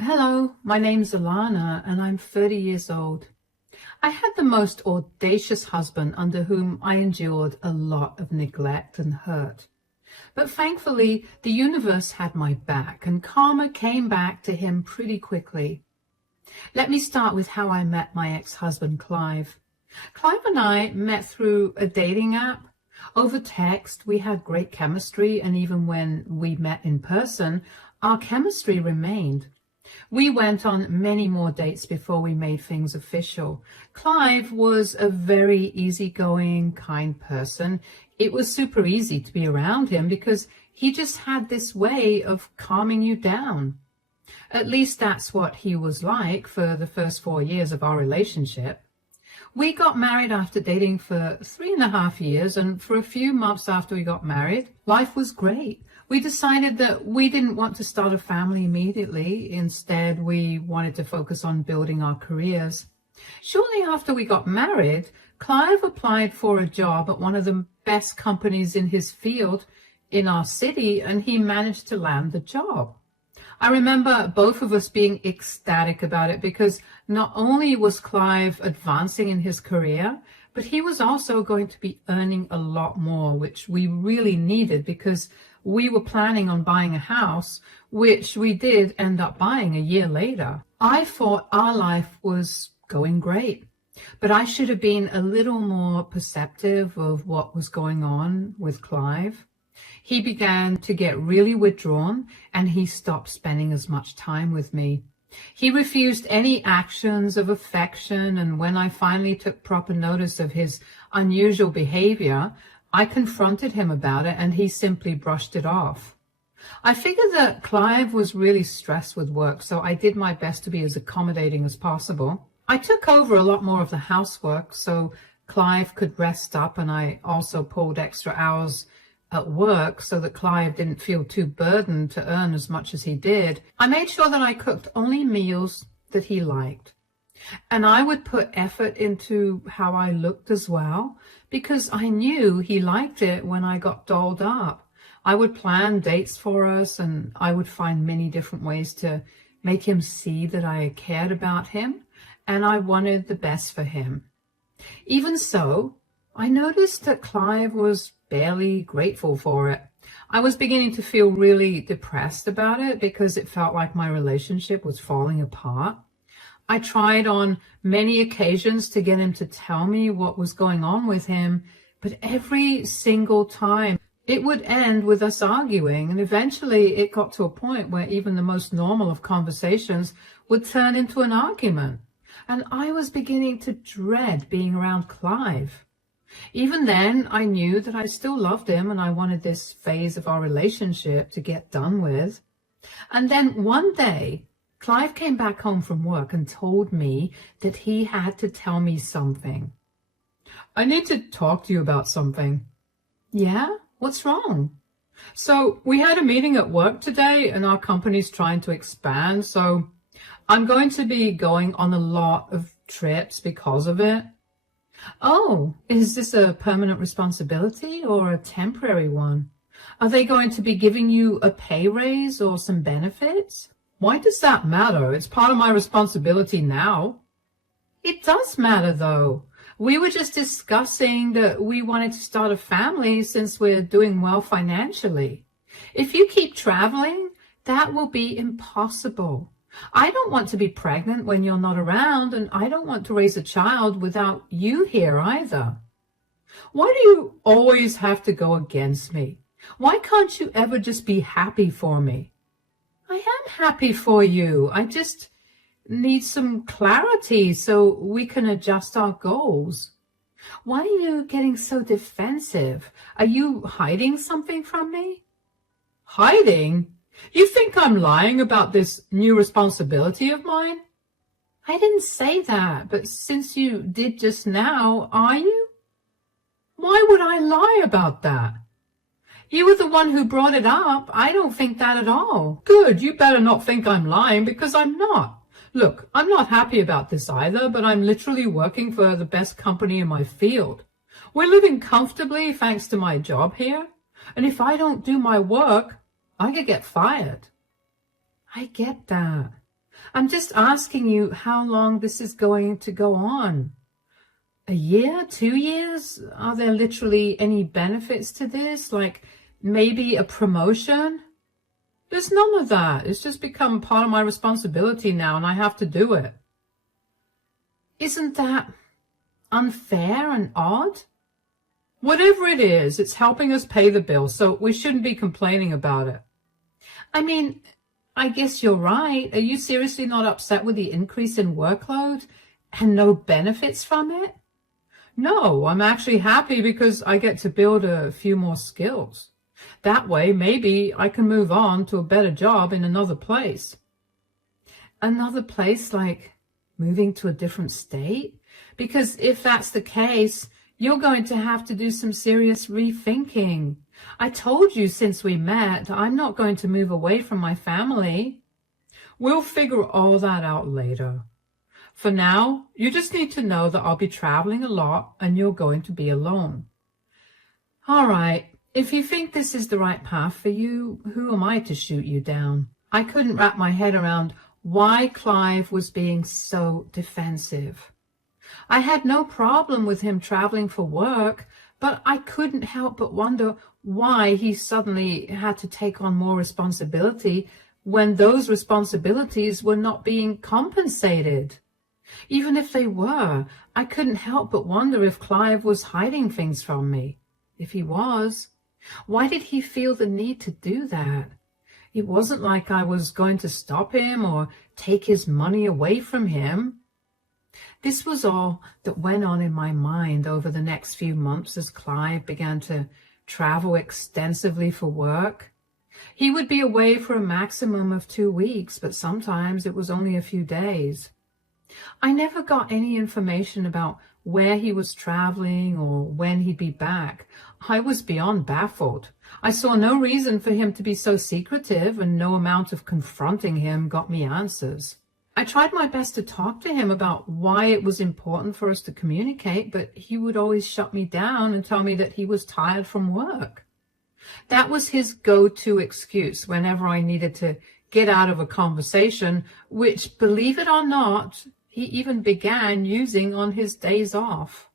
Hello, my name's Alana and I'm 30 years old. I had the most audacious husband under whom I endured a lot of neglect and hurt. But thankfully, the universe had my back and karma came back to him pretty quickly. Let me start with how I met my ex-husband, Clive. Clive and I met through a dating app. Over text, we had great chemistry, and even when we met in person, our chemistry remained. We went on many more dates before we made things official. Clive was a very easygoing, kind person. It was super easy to be around him because he just had this way of calming you down. At least that's what he was like for the first 4 years of our relationship. We got married after dating for 3.5 years, and for a few months after we got married, life was great. We decided that we didn't want to start a family immediately. Instead, we wanted to focus on building our careers. Shortly after we got married, Clive applied for a job at one of the best companies in his field in our city, and he managed to land the job. I remember both of us being ecstatic about it because not only was Clive advancing in his career, but he was also going to be earning a lot more, which we really needed because we were planning on buying a house, which we did end up buying a year later. I thought our life was going great, but I should have been a little more perceptive of what was going on with Clive. He began to get really withdrawn and he stopped spending as much time with me. He refused any actions of affection, and when I finally took proper notice of his unusual behavior, I confronted him about it and he simply brushed it off. I figured that Clive was really stressed with work, so I did my best to be as accommodating as possible. I took over a lot more of the housework so Clive could rest up, and I also pulled extra hours at work so that Clive didn't feel too burdened to earn as much as he did. I made sure that I cooked only meals that he liked. And I would put effort into how I looked as well, because I knew he liked it when I got dolled up. I would plan dates for us, and I would find many different ways to make him see that I cared about him and I wanted the best for him. Even so, I noticed that Clive was barely grateful for it. I was beginning to feel really depressed about it because it felt like my relationship was falling apart. I tried on many occasions to get him to tell me what was going on with him, but every single time it would end with us arguing, and eventually it got to a point where even the most normal of conversations would turn into an argument. And I was beginning to dread being around Clive. Even then, I knew that I still loved him and I wanted this phase of our relationship to get done with. And then one day, Clive came back home from work and told me that he had to tell me something. I need to talk to you about something. Yeah? What's wrong? So we had a meeting at work today and our company's trying to expand, so I'm going to be going on a lot of trips because of it. Oh, is this a permanent responsibility or a temporary one? Are they going to be giving you a pay raise or some benefits? Why does that matter? It's part of my responsibility now. It does matter, though. We were just discussing that we wanted to start a family since we're doing well financially. If you keep traveling, that will be impossible. I don't want to be pregnant when you're not around, and I don't want to raise a child without you here either. Why do you always have to go against me? Why can't you ever just be happy for me? I am happy for you. I just need some clarity so we can adjust our goals. Why are you getting so defensive? Are you hiding something from me? Hiding? You think I'm lying about this new responsibility of mine? I didn't say that, but since you did just now, are you? Why would I lie about that? You were the one who brought it up. I don't think that at all. Good, you better not think I'm lying, because I'm not. Look, I'm not happy about this either, but I'm literally working for the best company in my field. We're living comfortably thanks to my job here, and if I don't do my work, I could get fired. I get that. I'm just asking you how long this is going to go on. A year, 2 years? Are there literally any benefits to this? Like maybe a promotion? There's none of that. It's just become part of my responsibility now, and I have to do it. Isn't that unfair and odd? Whatever it is, it's helping us pay the bill, so we shouldn't be complaining about it. I mean, I guess you're right. Are you seriously not upset with the increase in workload and no benefits from it? No, I'm actually happy because I get to build a few more skills. That way, maybe I can move on to a better job in another place. Another place, like moving to a different state? Because if that's the case, you're going to have to do some serious rethinking. I told you since we met, I'm not going to move away from my family. We'll figure all that out later. For now, you just need to know that I'll be traveling a lot and you're going to be alone. All right, if you think this is the right path for you, who am I to shoot you down? I couldn't wrap my head around why Clive was being so defensive. I had no problem with him traveling for work, but I couldn't help but wonder why he suddenly had to take on more responsibility when those responsibilities were not being compensated. Even if they were, I couldn't help but wonder if Clive was hiding things from me. If he was, why did he feel the need to do that? It wasn't like I was going to stop him or take his money away from him. This was all that went on in my mind over the next few months as Clive began to travel extensively for work. He would be away for a maximum of 2 weeks, but sometimes it was only a few days. I never got any information about where he was traveling or when he'd be back. I was beyond baffled. I saw no reason for him to be so secretive, and no amount of confronting him got me answers. I tried my best to talk to him about why it was important for us to communicate, but he would always shut me down and tell me that he was tired from work. That was his go-to excuse whenever I needed to get out of a conversation, which, believe it or not, he even began using on his days off.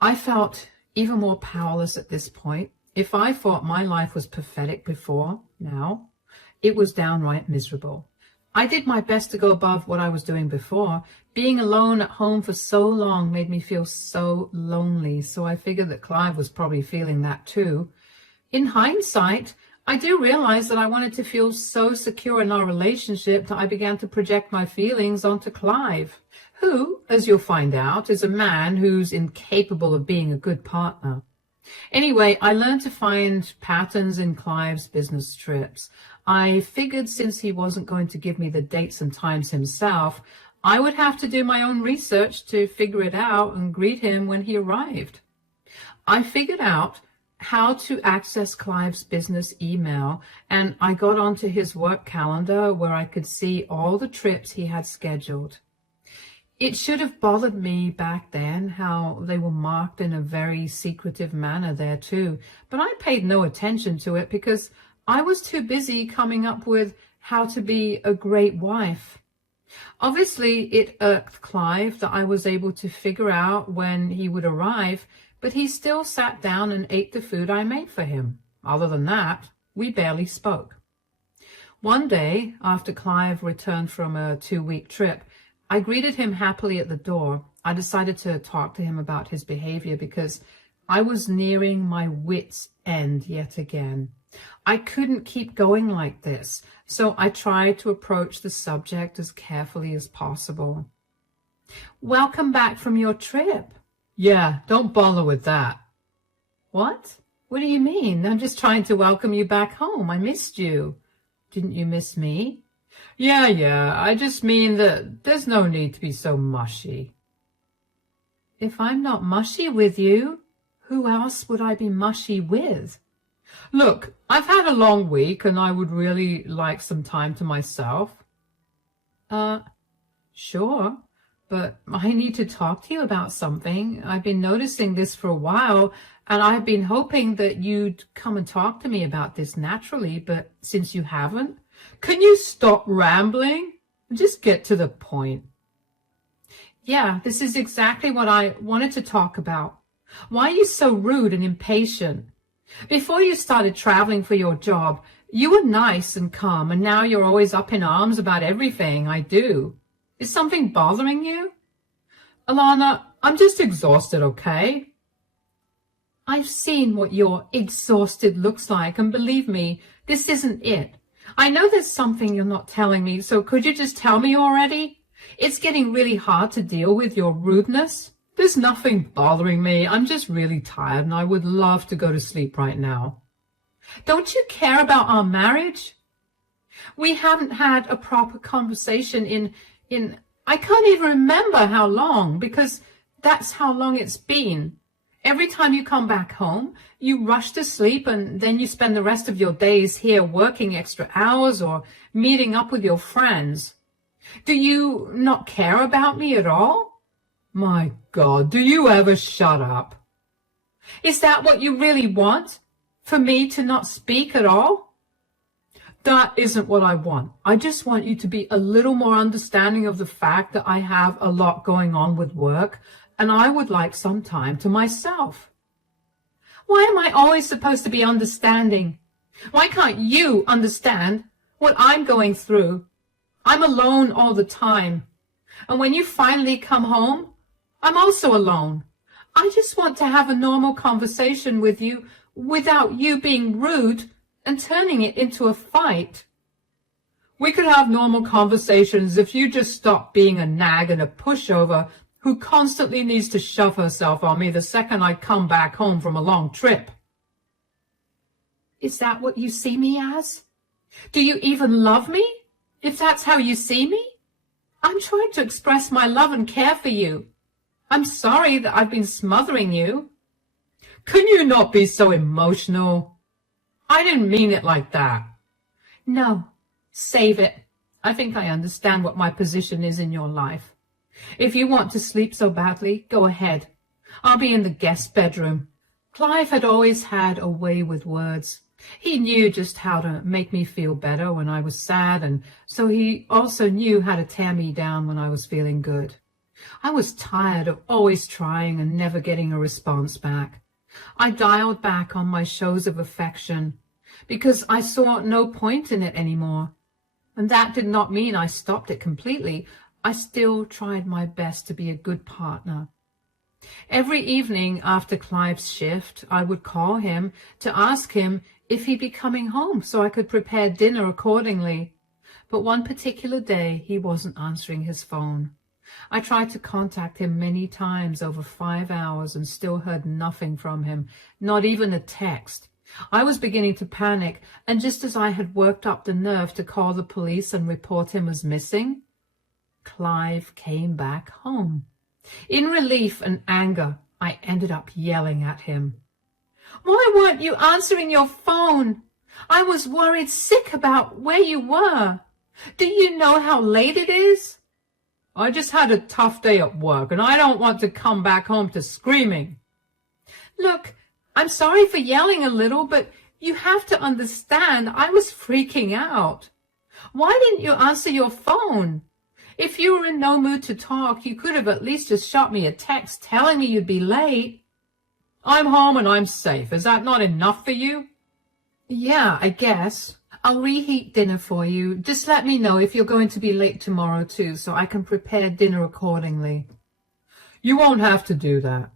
I felt even more powerless at this point. If I thought my life was pathetic before, now, it was downright miserable. I did my best to go above what I was doing before. Being alone at home for so long made me feel so lonely, so I figured that Clive was probably feeling that too. In hindsight, I do realize that I wanted to feel so secure in our relationship that I began to project my feelings onto Clive, who, as you'll find out, is a man who's incapable of being a good partner. Anyway, I learned to find patterns in Clive's business trips. I figured since he wasn't going to give me the dates and times himself, I would have to do my own research to figure it out and greet him when he arrived. I figured out how to access Clive's business email, and I got onto his work calendar where I could see all the trips he had scheduled. It should have bothered me back then how they were marked in a very secretive manner there too, but I paid no attention to it because I was too busy coming up with how to be a great wife. Obviously, it irked Clive that I was able to figure out when he would arrive, but he still sat down and ate the food I made for him. Other than that, we barely spoke. One day, after Clive returned from a 2-week trip, I greeted him happily at the door. I decided to talk to him about his behavior because I was nearing my wit's end yet again. I couldn't keep going like this, so I tried to approach the subject as carefully as possible. "Welcome back from your trip." "Yeah, don't bother with that." "What? What do you mean? I'm just trying to welcome you back home. I missed you." "Didn't you miss me?" Yeah, I just mean that there's no need to be so mushy." "If I'm not mushy with you, who else would I be mushy with?" "Look, I've had a long week and I would really like some time to myself." Sure, but I need to talk to you about something. I've been noticing this for a while, and I've been hoping that you'd come and talk to me about this naturally, but since you haven't, Can you stop rambling? Just get to the point. Yeah, this is exactly what I wanted to talk about. Why are you so rude and impatient? Before you started traveling for your job, you were nice and calm, and now you're always up in arms about everything I do. Is something bothering you? Alana, I'm just exhausted, okay? I've seen what your exhausted looks like, and believe me, this isn't it. I know there's something you're not telling me, so could you just tell me already? It's getting really hard to deal with your rudeness. There's nothing bothering me. I'm just really tired, and I would love to go to sleep right now. Don't you care about our marriage? We haven't had a proper conversation in I can't even remember how long, because that's how long it's been. Every time you come back home, you rush to sleep, and then you spend the rest of your days here working extra hours or meeting up with your friends. Do you not care about me at all? My God, do you ever shut up? Is that what you really want? For me to not speak at all? That isn't what I want. I just want you to be a little more understanding of the fact that I have a lot going on with work, and I would like some time to myself. Why am I always supposed to be understanding? Why can't you understand what I'm going through? I'm alone all the time. And when you finally come home, I'm also alone. I just want to have a normal conversation with you without you being rude and turning it into a fight. We could have normal conversations if you just stopped being a nag and a pushover who constantly needs to shove herself on me the second I come back home from a long trip. Is that what you see me as? Do you even love me, if that's how you see me? I'm trying to express my love and care for you. I'm sorry that I've been smothering you. Can you not be so emotional? I didn't mean it like that. No, save it. I think I understand what my position is in your life. If you want to sleep so badly, go ahead. I'll be in the guest bedroom. Clive had always had a way with words. He knew just how to make me feel better when I was sad, and so he also knew how to tear me down when I was feeling good. I was tired of always trying and never getting a response back. I dialed back on my shows of affection because I saw no point in it anymore. And that did not mean I stopped it completely. I still tried my best to be a good partner. Every evening after Clive's shift, I would call him to ask him if he'd be coming home so I could prepare dinner accordingly. But one particular day, he wasn't answering his phone. I tried to contact him many times over 5 hours and still heard nothing from him, not even a text. I was beginning to panic, and just as I had worked up the nerve to call the police and report him as missing, Clive came back home. In relief and anger, I ended up yelling at him. Why weren't you answering your phone? I was worried sick about where you were. Do you know how late it is? I just had a tough day at work, and I don't want to come back home to screaming. Look, I'm sorry for yelling a little, but you have to understand I was freaking out. Why didn't you answer your phone? If you were in no mood to talk, you could have at least just shot me a text telling me you'd be late. I'm home and I'm safe. Is that not enough for you? Yeah, I guess. I'll reheat dinner for you. Just let me know if you're going to be late tomorrow too, so I can prepare dinner accordingly. You won't have to do that.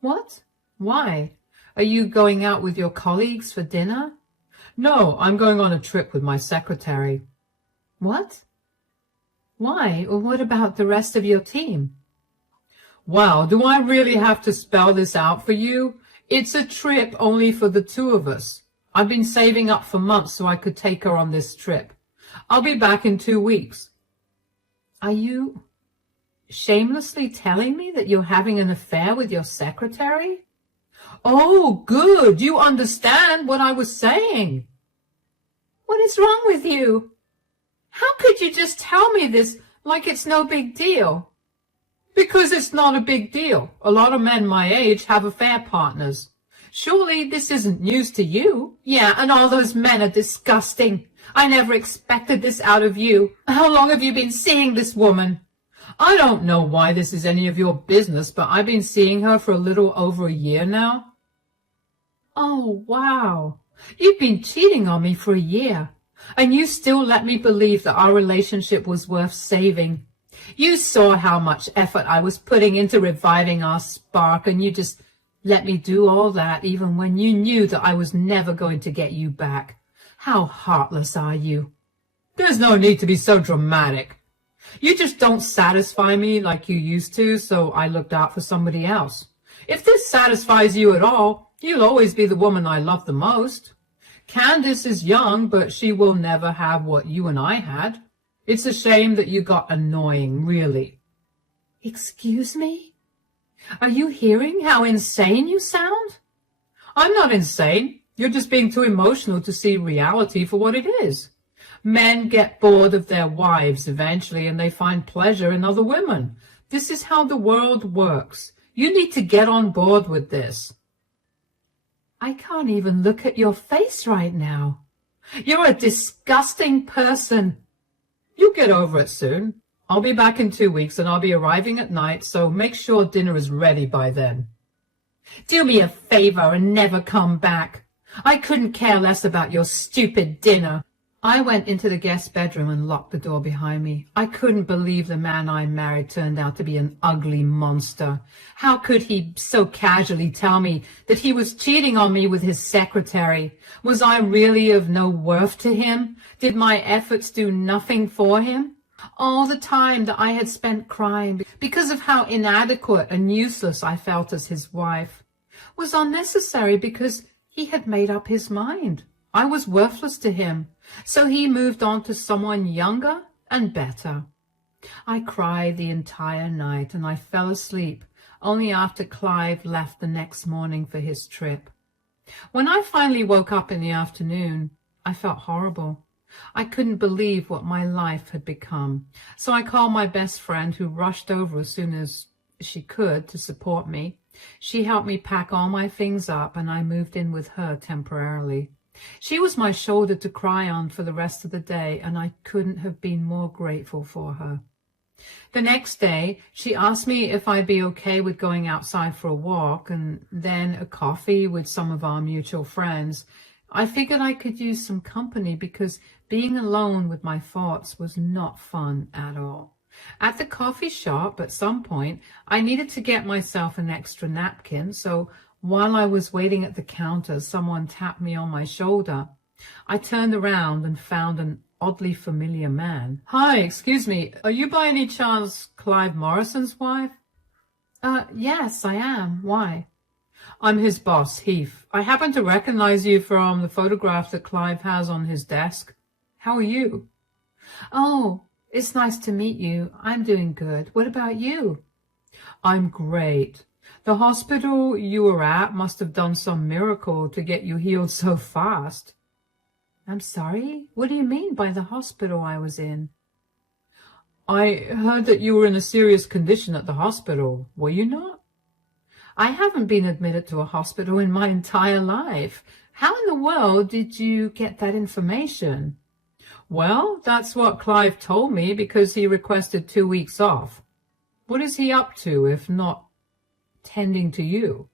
What? Why? Are you going out with your colleagues for dinner? No, I'm going on a trip with my secretary. What? Why? Or what about the rest of your team? Well, do I really have to spell this out for you? It's a trip only for the two of us. I've been saving up for months so I could take her on this trip. I'll be back in 2 weeks. Are you shamelessly telling me that you're having an affair with your secretary? Oh, good. You understand what I was saying. What is wrong with you? How could you just tell me this like it's no big deal? Because it's not a big deal. A lot of men my age have affair partners. Surely this isn't news to you. Yeah, and all those men are disgusting. I never expected this out of you. How long have you been seeing this woman? I don't know why this is any of your business, but I've been seeing her for a little over a year now. Oh, wow. You've been cheating on me for a year, and you still let me believe that our relationship was worth saving. You saw how much effort I was putting into reviving our spark, and you just let me do all that even when you knew that I was never going to get you back. How heartless are you? There's no need to be so dramatic. You just don't satisfy me like you used to, so I looked out for somebody else. If this satisfies you at all, you'll always be the woman I love the most. Candace is young, but she will never have what you and I had. It's a shame that you got annoying, really. Excuse me? Are you hearing how insane you sound? I'm not insane. You're just being too emotional to see reality for what it is. Men get bored of their wives eventually, and they find pleasure in other women. This is how the world works. You need to get on board with this. I can't even look at your face right now. You're a disgusting person. You'll get over it soon. I'll be back in 2 weeks, and I'll be arriving at night, so make sure dinner is ready by then. Do me a favor and never come back. I couldn't care less about your stupid dinner. I went into the guest bedroom and locked the door behind me. I couldn't believe the man I married turned out to be an ugly monster. How could he so casually tell me that he was cheating on me with his secretary? Was I really of no worth to him? Did my efforts do nothing for him? All the time that I had spent crying because of how inadequate and useless I felt as his wife was unnecessary because he had made up his mind. I was worthless to him, so he moved on to someone younger and better. I cried the entire night, and I fell asleep only after Clive left the next morning for his trip. When I finally woke up in the afternoon, I felt horrible. I couldn't believe what my life had become, so I called my best friend, who rushed over as soon as she could to support me. She helped me pack all my things up, and I moved in with her temporarily. She was my shoulder to cry on for the rest of the day, and I couldn't have been more grateful for her. The next day, she asked me if I'd be okay with going outside for a walk and then a coffee with some of our mutual friends. I figured I could use some company because being alone with my thoughts was not fun at all. At the coffee shop, at some point, I needed to get myself an extra napkin, so while I was waiting at the counter, someone tapped me on my shoulder. I turned around and found an oddly familiar man. Hi, excuse me, are you by any chance Clive Morrison's wife? Yes, I am. Why? I'm his boss, Heath. I happen to recognize you from the photograph that Clive has on his desk. How are you? Oh, it's nice to meet you. I'm doing good. What about you? I'm great. The hospital you were at must have done some miracle to get you healed so fast. I'm sorry? What do you mean by the hospital I was in? I heard that you were in a serious condition at the hospital. Were you not? I haven't been admitted to a hospital in my entire life. How in the world did you get that information? Well, that's what Clive told me because he requested 2 weeks off. What is he up to if not tending to you?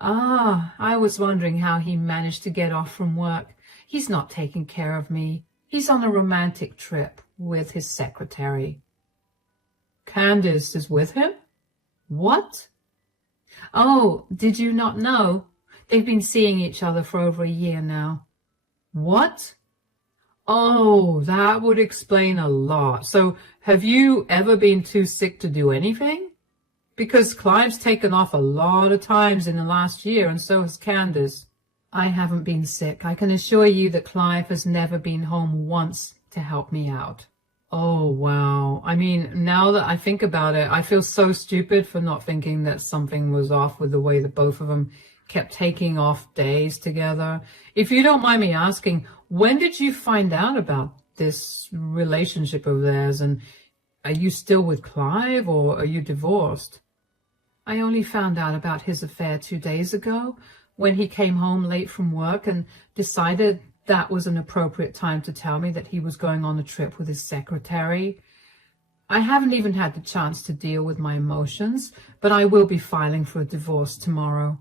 Ah, I was wondering how he managed to get off from work. He's not taking care of me. He's on a romantic trip with his secretary. Candace is with him? What? Oh, did you not know? They've been seeing each other for over a year now. What? Oh, that would explain a lot. So, have you ever been too sick to do anything? Because Clive's taken off a lot of times in the last year, and so has Candace. I haven't been sick. I can assure you that Clive has never been home once to help me out. Oh, wow. I mean, now that I think about it, I feel so stupid for not thinking that something was off with the way that both of them kept taking off days together. If you don't mind me asking, when did you find out about this relationship of theirs? And are you still with Clive, or are you divorced? I only found out about his affair 2 days ago, when he came home late from work and decided that was an appropriate time to tell me that he was going on a trip with his secretary. I haven't even had the chance to deal with my emotions, but I will be filing for a divorce tomorrow.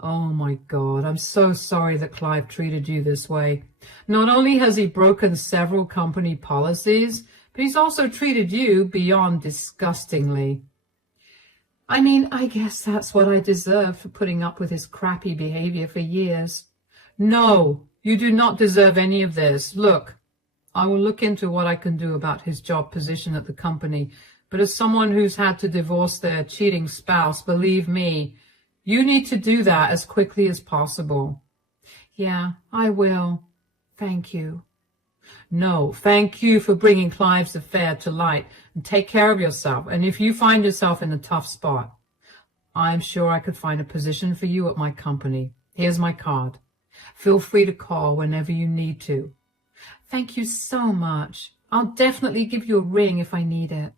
Oh my God, I'm so sorry that Clive treated you this way. Not only has he broken several company policies, but he's also treated you beyond disgustingly. I mean, I guess that's what I deserve for putting up with his crappy behavior for years. No, you do not deserve any of this. Look, I will look into what I can do about his job position at the company, but as someone who's had to divorce their cheating spouse, believe me, you need to do that as quickly as possible. Yeah, I will. Thank you. No, thank you for bringing Clive's affair to light, and take care of yourself. And if you find yourself in a tough spot, I'm sure I could find a position for you at my company. Here's my card. Feel free to call whenever you need to. Thank you so much. I'll definitely give you a ring if I need it.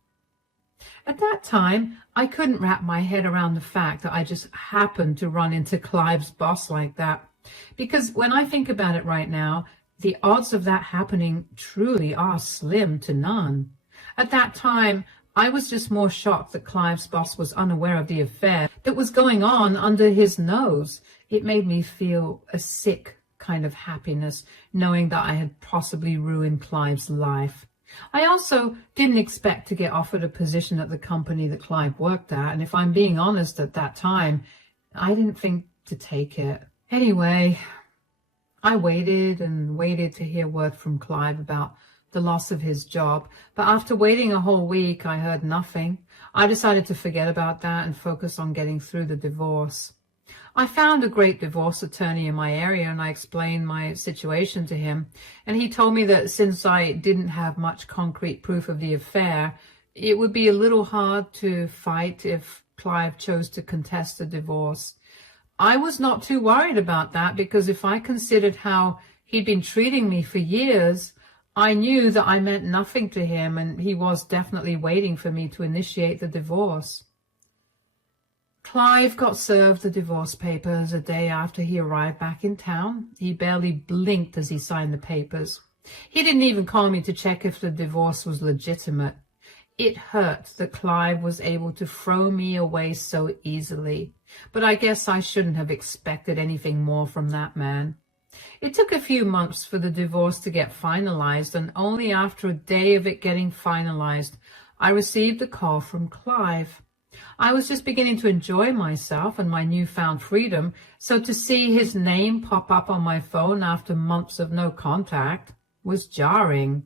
At that time, I couldn't wrap my head around the fact that I just happened to run into Clive's boss like that. Because when I think about it right now, the odds of that happening truly are slim to none. At that time, I was just more shocked that Clive's boss was unaware of the affair that was going on under his nose. It made me feel a sick kind of happiness, knowing that I had possibly ruined Clive's life. I also didn't expect to get offered a position at the company that Clive worked at, and if I'm being honest, at that time, I didn't think to take it. Anyway, I waited and waited to hear word from Clive about the loss of his job, but after waiting a whole week, I heard nothing. I decided to forget about that and focus on getting through the divorce. I found a great divorce attorney in my area, and I explained my situation to him, and he told me that since I didn't have much concrete proof of the affair, it would be a little hard to fight if Clive chose to contest the divorce. I was not too worried about that, because if I considered how he'd been treating me for years, I knew that I meant nothing to him, and he was definitely waiting for me to initiate the divorce. Clive got served the divorce papers a day after he arrived back in town. He barely blinked as he signed the papers. He didn't even call me to check if the divorce was legitimate. It hurt that Clive was able to throw me away so easily, but I guess I shouldn't have expected anything more from that man. It took a few months for the divorce to get finalized, and only after a day of it getting finalized, I received a call from Clive. I was just beginning to enjoy myself and my newfound freedom, so to see his name pop up on my phone after months of no contact was jarring.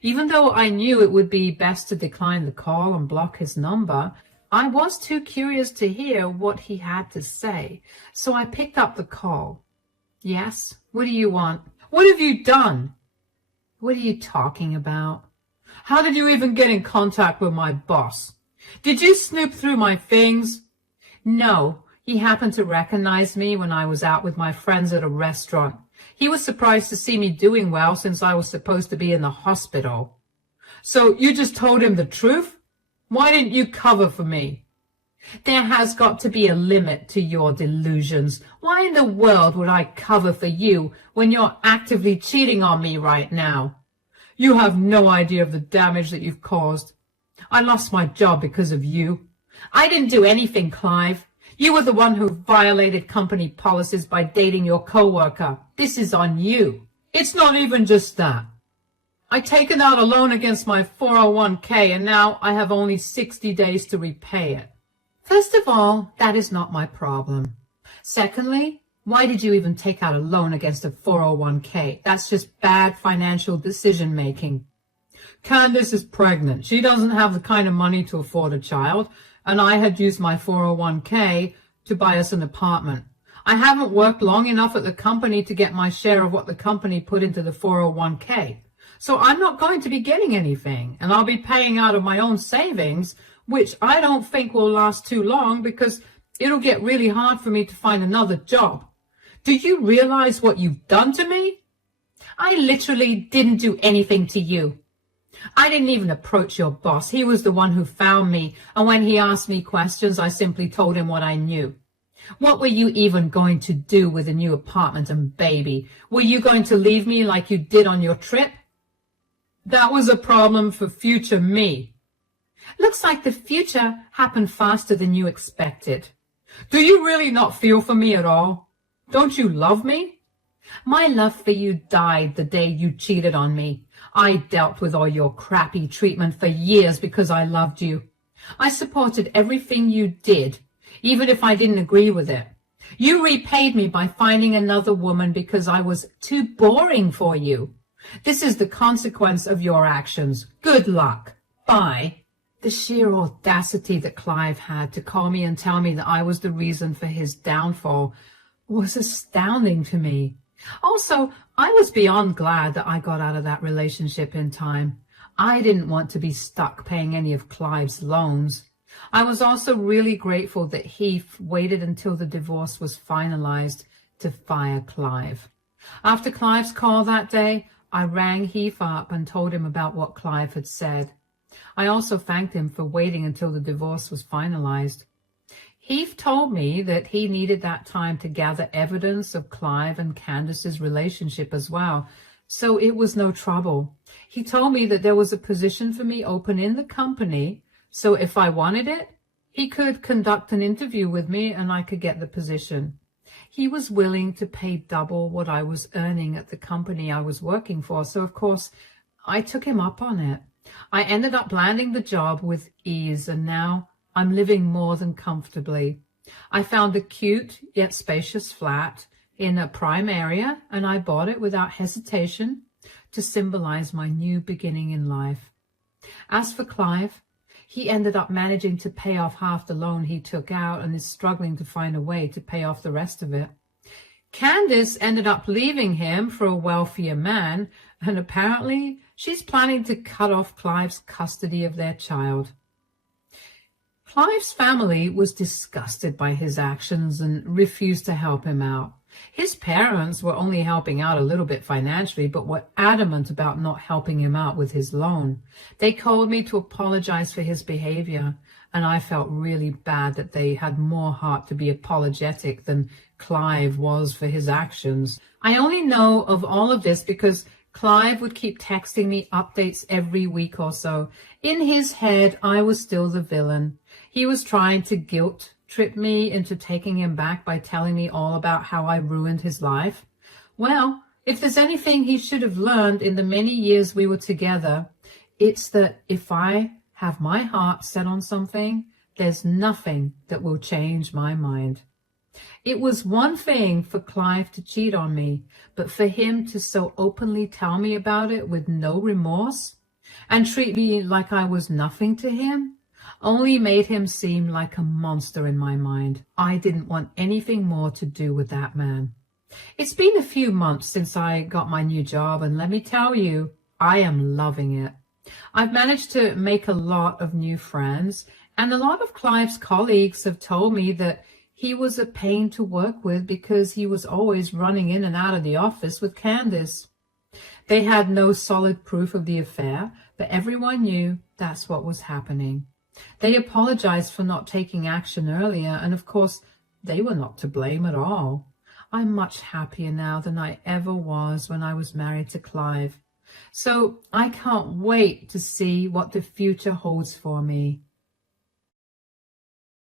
Even though I knew it would be best to decline the call and block his number, I was too curious to hear what he had to say, so I picked up the call. Yes, what do you want? What have you done? What are you talking about? How did you even get in contact with my boss? Did you snoop through my things? No, he happened to recognize me when I was out with my friends at a restaurant. He was surprised to see me doing well since I was supposed to be in the hospital. So you just told him the truth? Why didn't you cover for me? There has got to be a limit to your delusions. Why in the world would I cover for you when you're actively cheating on me right now? You have no idea of the damage that you've caused. I lost my job because of you. I didn't do anything, Clive. You were the one who violated company policies by dating your coworker. This is on you. It's not even just that. I've taken out a loan against my 401k, and now I have only 60 days to repay it. First of all, that is not my problem. Secondly, why did you even take out a loan against a 401k? That's just bad financial decision-making. Candace is pregnant. She doesn't have the kind of money to afford a child, and I had used my 401k to buy us an apartment. I haven't worked long enough at the company to get my share of what the company put into the 401k. So I'm not going to be getting anything, and I'll be paying out of my own savings, which I don't think will last too long because it'll get really hard for me to find another job. Do you realize what you've done to me? I literally didn't do anything to you. I didn't even approach your boss. He was the one who found me, and when he asked me questions, I simply told him what I knew. What were you even going to do with a new apartment and baby? Were you going to leave me like you did on your trip? That was a problem for future me. Looks like the future happened faster than you expected. Do you really not feel for me at all? Don't you love me? My love for you died the day you cheated on me. I dealt with all your crappy treatment for years because I loved you. I supported everything you did, even if I didn't agree with it. You repaid me by finding another woman because I was too boring for you. This is the consequence of your actions. Good luck. Bye. The sheer audacity that Clive had to call me and tell me that I was the reason for his downfall was astounding to me. Also, I was beyond glad that I got out of that relationship in time. I didn't want to be stuck paying any of Clive's loans. I was also really grateful that Heath waited until the divorce was finalized to fire Clive. After Clive's call that day, I rang Heath up and told him about what Clive had said. I also thanked him for waiting until the divorce was finalized. Heath told me that he needed that time to gather evidence of Clive and Candace's relationship as well, so it was no trouble. He told me that there was a position for me open in the company, so if I wanted it, he could conduct an interview with me and I could get the position. He was willing to pay double what I was earning at the company I was working for, so of course I took him up on it. I ended up landing the job with ease, and now I'm living more than comfortably. I found a cute yet spacious flat in a prime area, and I bought it without hesitation to symbolize my new beginning in life. As for Clive, he ended up managing to pay off half the loan he took out and is struggling to find a way to pay off the rest of it. Candace ended up leaving him for a wealthier man, and apparently she's planning to cut off Clive's custody of their child. Clive's family was disgusted by his actions and refused to help him out. His parents were only helping out a little bit financially, but were adamant about not helping him out with his loan. They called me to apologize for his behavior, and I felt really bad that they had more heart to be apologetic than Clive was for his actions. I only know of all of this because Clive would keep texting me updates every week or so. In his head, I was still the villain. He was trying to guilt trip me into taking him back by telling me all about how I ruined his life. Well, if there's anything he should have learned in the many years we were together, it's that if I have my heart set on something, there's nothing that will change my mind. It was one thing for Clive to cheat on me, but for him to so openly tell me about it with no remorse and treat me like I was nothing to him only made him seem like a monster in my mind. I didn't want anything more to do with that man. It's been a few months since I got my new job, and let me tell you, I am loving it. I've managed to make a lot of new friends, and a lot of Clive's colleagues have told me that he was a pain to work with because he was always running in and out of the office with Candace. They had no solid proof of the affair, but everyone knew that's what was happening. They apologized for not taking action earlier, and of course, they were not to blame at all. I'm much happier now than I ever was when I was married to Clive. So I can't wait to see what the future holds for me.